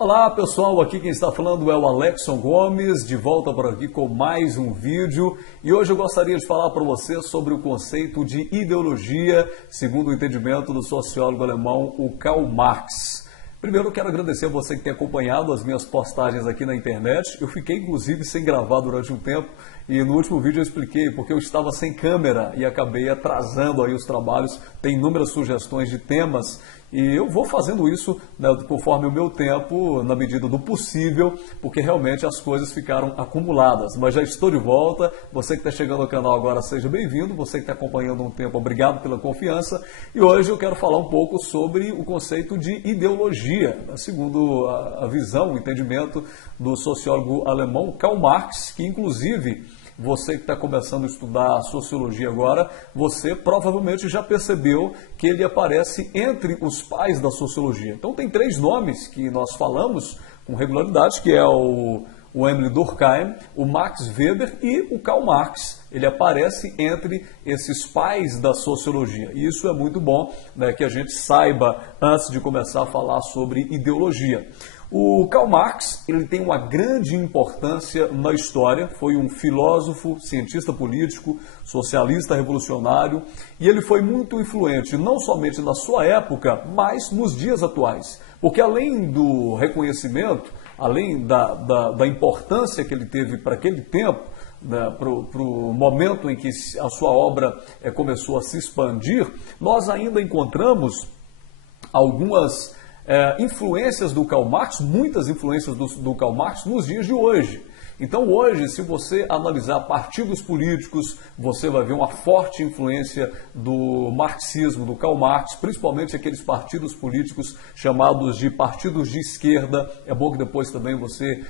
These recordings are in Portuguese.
Olá pessoal, aqui quem está falando é o Alexson Gomes, de volta por aqui com mais um vídeo e hoje eu gostaria de falar para você sobre o conceito de ideologia, segundo o entendimento do sociólogo alemão o Karl Marx. Primeiro eu quero agradecer a você que tem acompanhado as minhas postagens aqui na internet. Eu fiquei inclusive sem gravar durante um tempo e no último vídeo eu expliquei porque eu estava sem câmera e acabei atrasando aí os trabalhos. Tem inúmeras sugestões de temas e eu vou fazendo isso, né, conforme o meu tempo, na medida do possível, porque realmente as coisas ficaram acumuladas. Mas já estou de volta. Você que está chegando ao canal agora, seja bem-vindo. Você que está acompanhando há um tempo, obrigado pela confiança. E hoje eu quero falar um pouco sobre o conceito de ideologia, segundo a visão, o entendimento do sociólogo alemão Karl Marx, que inclusive você que está começando a estudar sociologia agora, você provavelmente já percebeu que ele aparece entre os pais da sociologia. Então tem três nomes que nós falamos com regularidade, que é o Emile Durkheim, o Max Weber e o Karl Marx. Ele aparece entre esses pais da sociologia. E isso é muito bom, né, que a gente saiba antes de começar a falar sobre ideologia. O Karl Marx ele tem uma grande importância na história, foi um filósofo, cientista político, socialista revolucionário, e ele foi muito influente não somente na sua época, mas nos dias atuais. Porque além do reconhecimento, além da importância que ele teve para aquele tempo, né, para o momento em que a sua obra começou a se expandir, nós ainda encontramos algumas influências do Karl Marx, muitas influências do Karl Marx nos dias de hoje. Então hoje, se você analisar partidos políticos, você vai ver uma forte influência do marxismo, do Karl Marx, principalmente aqueles partidos políticos chamados de partidos de esquerda. É bom que depois também você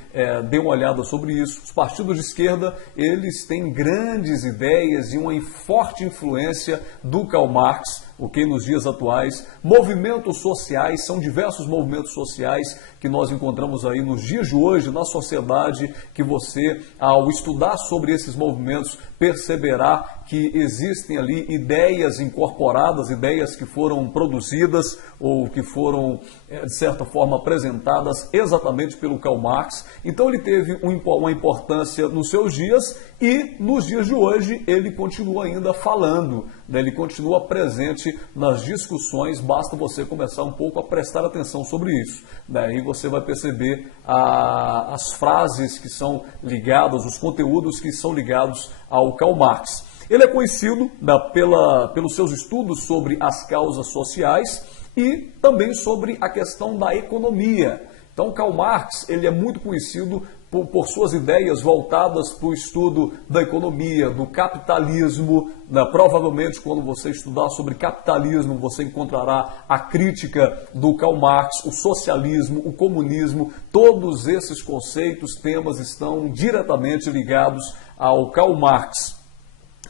dê uma olhada sobre isso. Os partidos de esquerda, eles têm grandes ideias e uma forte influência do Karl Marx, ok, nos dias atuais. Movimentos sociais, são diversos movimentos sociais que nós encontramos aí nos dias de hoje, na sociedade, que você, ao estudar sobre esses movimentos, perceberá que existem ali ideias incorporadas, ideias que foram produzidas ou que foram, de certa forma, apresentadas exatamente pelo Karl Marx. Então ele teve uma importância nos seus dias e nos dias de hoje ele continua ainda falando, né? Ele continua presente nas discussões, basta você começar um pouco a prestar atenção sobre isso, né? E você vai perceber as frases que são ligadas, os conteúdos que são ligados ao Karl Marx. Ele é conhecido, né, pelos seus estudos sobre as causas sociais e também sobre a questão da economia. Então, Karl Marx ele é muito conhecido por suas ideias voltadas para o estudo da economia, do capitalismo. Né? Provavelmente, quando você estudar sobre capitalismo, você encontrará a crítica do Karl Marx, o socialismo, o comunismo. Todos esses conceitos, temas estão diretamente ligados ao Karl Marx.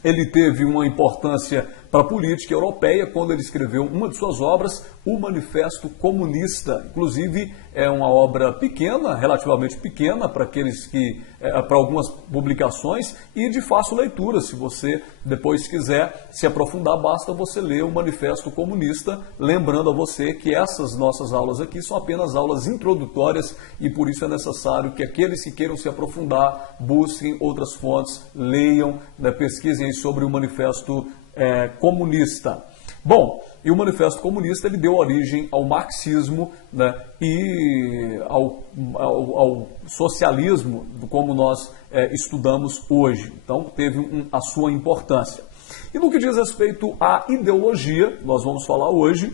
Ele teve uma importância para a política europeia quando ele escreveu uma de suas obras, o Manifesto Comunista. Inclusive, é uma obra pequena, relativamente pequena, para algumas publicações e de fácil leitura. Se você depois quiser se aprofundar, basta você ler o Manifesto Comunista, lembrando a você que essas nossas aulas aqui são apenas aulas introdutórias e por isso é necessário que aqueles que queiram se aprofundar busquem outras fontes, leiam, né, pesquisem aí sobre o Manifesto Comunista. Bom, e o Manifesto Comunista ele deu origem ao marxismo, né, e ao socialismo, como nós estudamos hoje. Então, teve a sua importância. E no que diz respeito à ideologia, nós vamos falar hoje,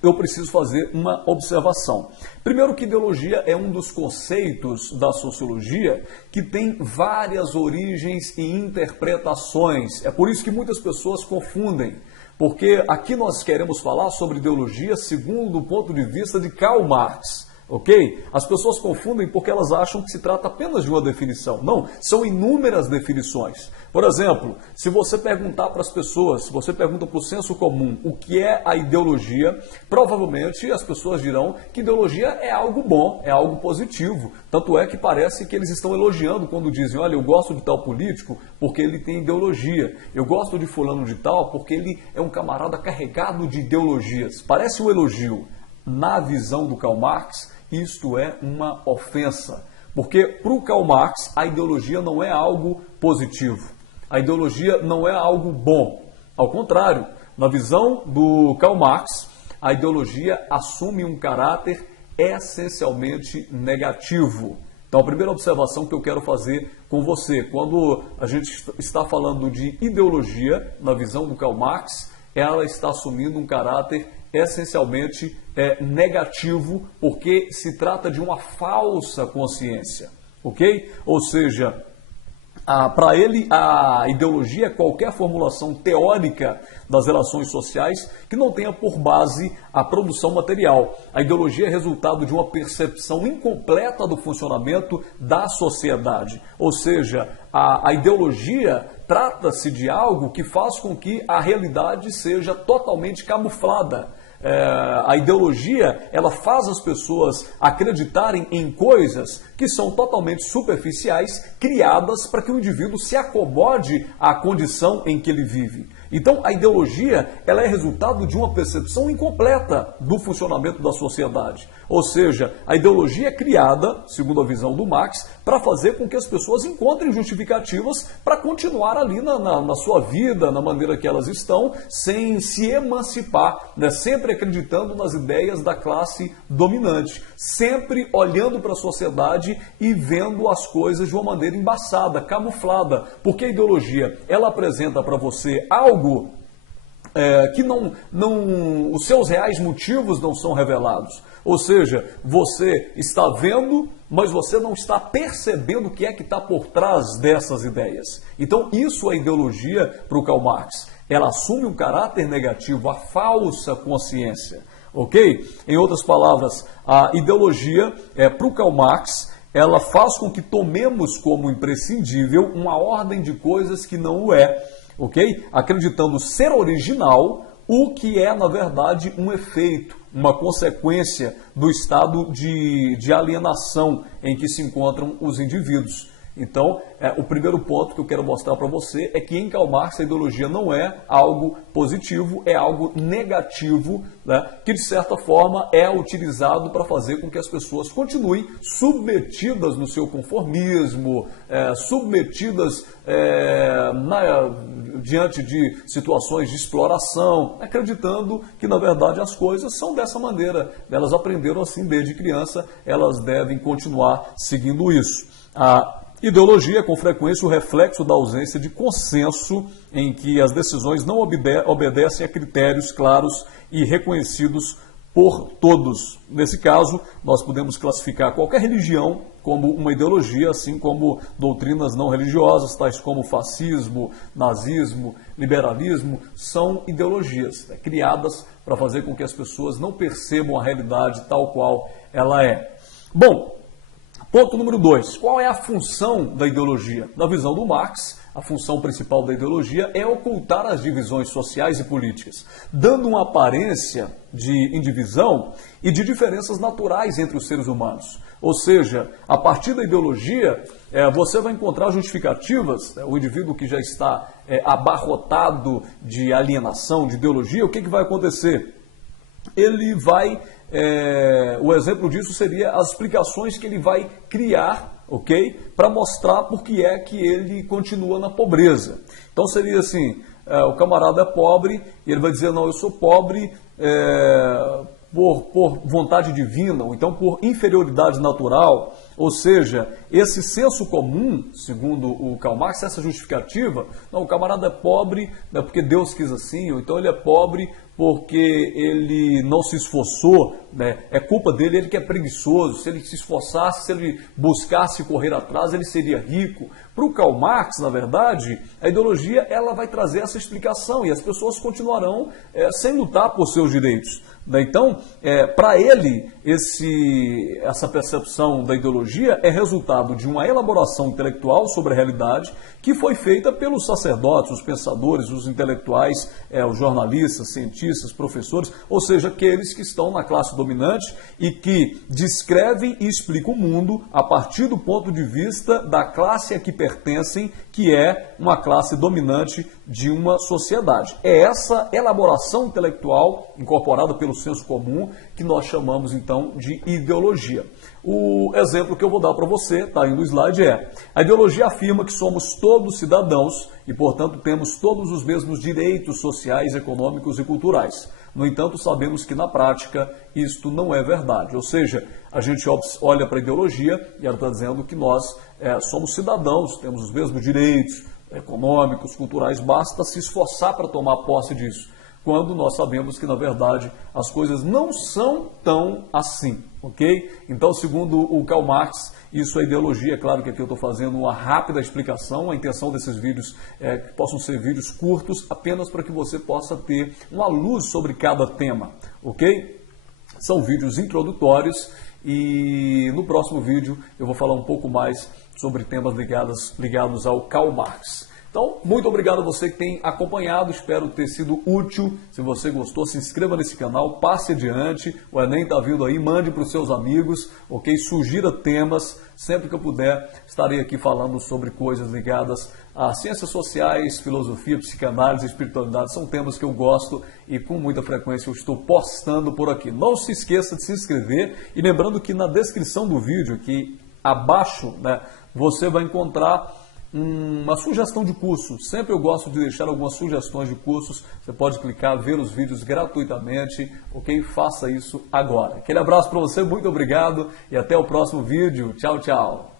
eu preciso fazer uma observação. Primeiro que ideologia é um dos conceitos da sociologia que tem várias origens e interpretações. É por isso que muitas pessoas confundem, porque aqui nós queremos falar sobre ideologia segundo o ponto de vista de Karl Marx. Ok? As pessoas confundem porque elas acham que se trata apenas de uma definição. Não, são inúmeras definições. Por exemplo, se você perguntar para as pessoas, se você pergunta para o senso comum o que é a ideologia, provavelmente as pessoas dirão que ideologia é algo bom, é algo positivo. Tanto é que parece que eles estão elogiando quando dizem, olha, eu gosto de tal político porque ele tem ideologia. Eu gosto de fulano de tal porque ele é um camarada carregado de ideologias. Parece um elogio. Na visão do Karl Marx, isto é uma ofensa. Porque para o Karl Marx, a ideologia não é algo positivo. A ideologia não é algo bom. Ao contrário, na visão do Karl Marx, a ideologia assume um caráter essencialmente negativo. Então, a primeira observação que eu quero fazer com você, quando a gente está falando de ideologia, na visão do Karl Marx, ela está assumindo um caráter essencialmente negativo, porque se trata de uma falsa consciência, ok? Ou seja, para ele, a ideologia é qualquer formulação teórica das relações sociais que não tenha por base a produção material. A ideologia é resultado de uma percepção incompleta do funcionamento da sociedade. Ou seja, a ideologia trata-se de algo que faz com que a realidade seja totalmente camuflada. A ideologia, ela faz as pessoas acreditarem em coisas que são totalmente superficiais, criadas para que o indivíduo se acomode à condição em que ele vive. Então, a ideologia, ela é resultado de uma percepção incompleta do funcionamento da sociedade. Ou seja, a ideologia é criada, segundo a visão do Marx, para fazer com que as pessoas encontrem justificativas para continuar ali na sua vida, na maneira que elas estão, sem se emancipar, né? Sempre acreditando nas ideias da classe dominante, sempre olhando para a sociedade e vendo as coisas de uma maneira embaçada, camuflada, porque a ideologia, ela apresenta para você algo que os seus reais motivos não são revelados. Ou seja, você está vendo, mas você não está percebendo o que é que está por trás dessas ideias. Então, isso é ideologia para o Karl Marx. Ela assume um caráter negativo, a falsa consciência. Ok? Em outras palavras, a ideologia, para o Karl Marx, ela faz com que tomemos como imprescindível uma ordem de coisas que não o é. Ok? Acreditando ser original, o que é, na verdade, um efeito, uma consequência do estado de alienação em que se encontram os indivíduos. Então, o primeiro ponto que eu quero mostrar para você é que em Karl Marx a ideologia não é algo positivo, é algo negativo, né, que de certa forma é utilizado para fazer com que as pessoas continuem submetidas no seu conformismo, submetidas diante de situações de exploração, acreditando que na verdade as coisas são dessa maneira. Elas aprenderam assim desde criança, elas devem continuar seguindo isso. Ideologia é com frequência o reflexo da ausência de consenso em que as decisões não obedecem a critérios claros e reconhecidos por todos. Nesse caso, nós podemos classificar qualquer religião como uma ideologia, assim como doutrinas não religiosas, tais como fascismo, nazismo, liberalismo, são ideologias, né, criadas para fazer com que as pessoas não percebam a realidade tal qual ela é. Bom, ponto número 2. Qual é a função da ideologia? Na visão do Marx, a função principal da ideologia é ocultar as divisões sociais e políticas, dando uma aparência de indivisão e de diferenças naturais entre os seres humanos. Ou seja, a partir da ideologia, você vai encontrar justificativas, o indivíduo que já está abarrotado de alienação, de ideologia, o que vai acontecer? Ele vai... o exemplo disso seria as explicações que ele vai criar, ok? Para mostrar por que é que ele continua na pobreza. Então seria assim, o camarada é pobre e ele vai dizer, não, eu sou pobre por vontade divina, ou então por inferioridade natural. Ou seja, esse senso comum, segundo o Karl Marx, essa justificativa, não, o camarada é pobre porque Deus quis assim, ou então ele é pobre porque ele não se esforçou, né? É culpa dele, ele que é preguiçoso. Se ele se esforçasse, se ele buscasse correr atrás, ele seria rico. Para o Karl Marx, na verdade, a ideologia ela vai trazer essa explicação e as pessoas continuarão sem lutar por seus direitos. Então, para ele, essa percepção da ideologia é resultado de uma elaboração intelectual sobre a realidade que foi feita pelos sacerdotes, os pensadores, os intelectuais, os jornalistas, cientistas, professores, ou seja, aqueles que estão na classe dominante e que descrevem e explicam o mundo a partir do ponto de vista da classe a que pertencem, que é uma classe dominante de uma sociedade. É essa elaboração intelectual incorporada pelos senso comum, que nós chamamos então de ideologia. O exemplo que eu vou dar para você, está aí no slide, é: a ideologia afirma que somos todos cidadãos e, portanto, temos todos os mesmos direitos sociais, econômicos e culturais. No entanto, sabemos que na prática isto não é verdade. Ou seja, a gente olha para a ideologia e ela está dizendo que nós somos cidadãos, temos os mesmos direitos econômicos, culturais, basta se esforçar para tomar posse disso, quando nós sabemos que, na verdade, as coisas não são tão assim, ok? Então, segundo o Karl Marx, isso é ideologia. É claro que aqui eu estou fazendo uma rápida explicação. A intenção desses vídeos é que possam ser vídeos curtos, apenas para que você possa ter uma luz sobre cada tema, ok? São vídeos introdutórios e no próximo vídeo eu vou falar um pouco mais sobre temas ligados ao Karl Marx. Então, muito obrigado a você que tem acompanhado, espero ter sido útil. Se você gostou, se inscreva nesse canal, passe adiante, o Enem está vindo aí, mande para os seus amigos, ok? Sugira temas, sempre que eu puder, estarei aqui falando sobre coisas ligadas a ciências sociais, filosofia, psicanálise, espiritualidade, são temas que eu gosto e com muita frequência eu estou postando por aqui. Não se esqueça de se inscrever e lembrando que na descrição do vídeo, aqui abaixo, né, você vai encontrar uma sugestão de curso. Sempre eu gosto de deixar algumas sugestões de cursos. Você pode clicar, ver os vídeos gratuitamente, ok? Faça isso agora. Aquele abraço para você, muito obrigado e até o próximo vídeo. Tchau, tchau.